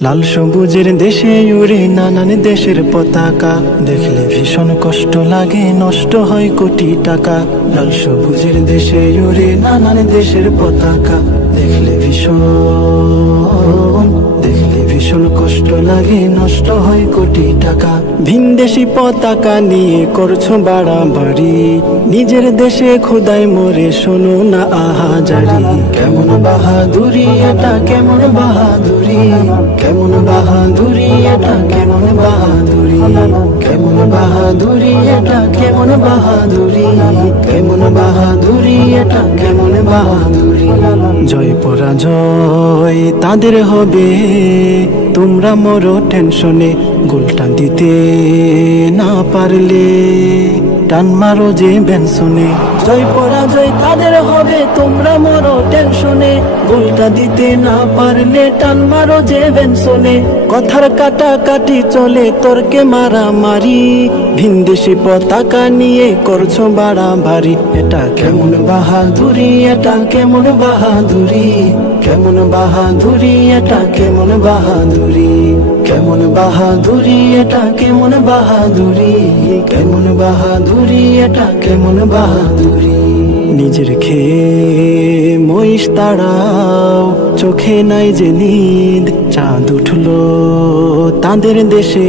লাল সবুজের দেশে উড়ে নানান দেশের পতাকা, দেখলে ভীষণ কষ্ট লাগে, নষ্ট হয় কোটি টাকা। লাল সবুজের দেশে উড়ে নানান দেশের পতাকা, দেখলে ভীষণ কষ্ট লাগে, নষ্ট হয় কোটি টাকা। ভিনদেশি পতাকা নিয়ে করছো বাড়াবাড়ি, নিজের দেশে খোদাই মরে শোনো না আহাজারি। কেমন বাহাদুরি এটা, কেমন বাহাদুরি, কেমন বাহাদুরি এটা, কেমন বাহাদুরি, কেমন বাহাদুরি এটা, কেমন বাহাদুরি, কেমন বাহাদুরি এটা, কেমন বাহাদুরি। জয় পরাজয় তাদের হবে, তোমরা মরো টেনশনে, গোলটা দিতে না পারলে টান মারো যে বেনসনে। জয় পরাজয় তাদের হবে, তোমরা মরো টেনশনে, গোলটা দিতে না পারলে টান মারো যে বেনসনে। কথার কাটাকাটি চলে, তর্কে মারামারি, ভিনদেশি পতাকা নিয়ে করছো বাড়াবাড়ি। এটা কেমন বাহাদুরি, এটা কেমন বাহাদুরি, কেমন বাহাদুরি এটা, কেমন বাহাদুরি, কেমন বাহাদুরি এটা, কেমন বাহাদুরি, কেমন বাহাদুরি এটা, কেমন বাহাদুরি। নিজের খেয়ে মহিষ তাড়াও, চোখে নাই যে নিদ, চাঁদ উঠলো তাদের দেশে,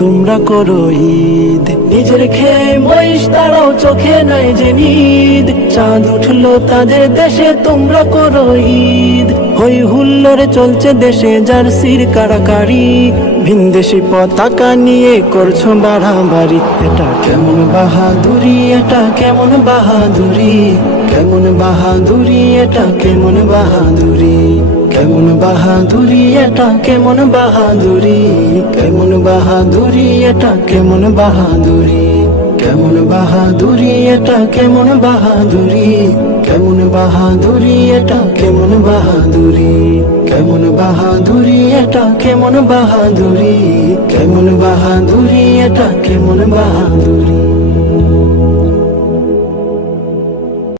তোমরা করো ঈদ। নিজের খেয়ে মহিষ তাড়াও, চোখে নাই যে নিদ, চাঁদ উঠলো তাদের দেশে, তোমরা করো ঈদ। হই হুল্লোড়ে চলছে দেশে জার্সির কাড়াকাড়ি, ভিনদেশি পতাকা নিয়ে করছো বাড়াবাড়ি। এটা কেমন বাহাদুরি, এটা কেমন বাহাদুরি, কেমন বাহাদুরি এটা, কেমন বাহাদুরি, কেমন বাহাদুরি এটা, কেমন বাহাদুরি, কেমন বাহাদুরি এটা, কেমন বাহাদুরি, কেমন বাহাদুরি এটা, কেমন বাহাদুরি, কেমন বাহাদুরি এটা, কেমন বাহাদুরি, কেমন বাহাদুরি এটা, কেমন বাহাদুরি, কেমন বাহাদুরি এটা, কেমন বাহাদুরি।